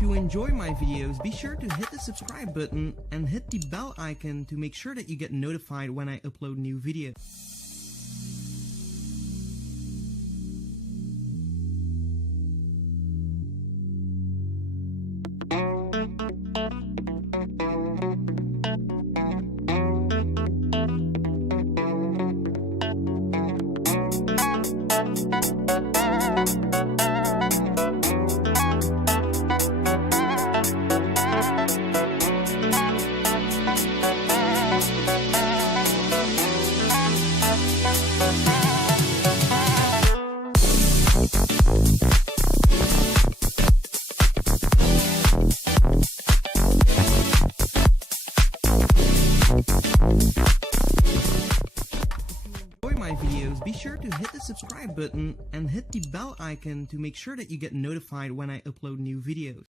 If you enjoy my videos, be sure to hit the subscribe button and hit the bell icon to make sure that you get notified when I upload new videos. My videos, be sure to hit the subscribe button and hit the bell icon to make sure that you get notified when I upload new videos.